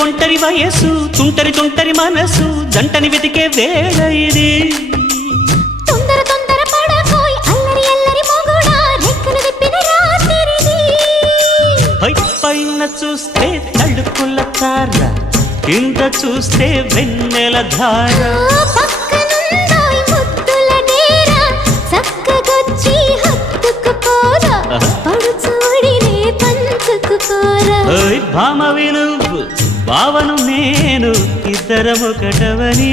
ఒంటరి వయస్సు తుంటరి తుంటరి మనసు జంటని వెతికే వేళ ఇది తొందర తొందర పడకోయ్ అల్లరి అల్లరి మొగుడా రెక్కలు విప్పిన రాత్రిది పైన చూస్తే తడుకుల తార కింద చూస్తే వెన్నెల ధార పక్కనుందోయ్ ముద్దుల డేరా చక్కగొచ్చి హత్తుకుపోరా పడుచోడినే పంచుకుపోరా భామ విలువు భావను నేను ఇద్దరమొకటవని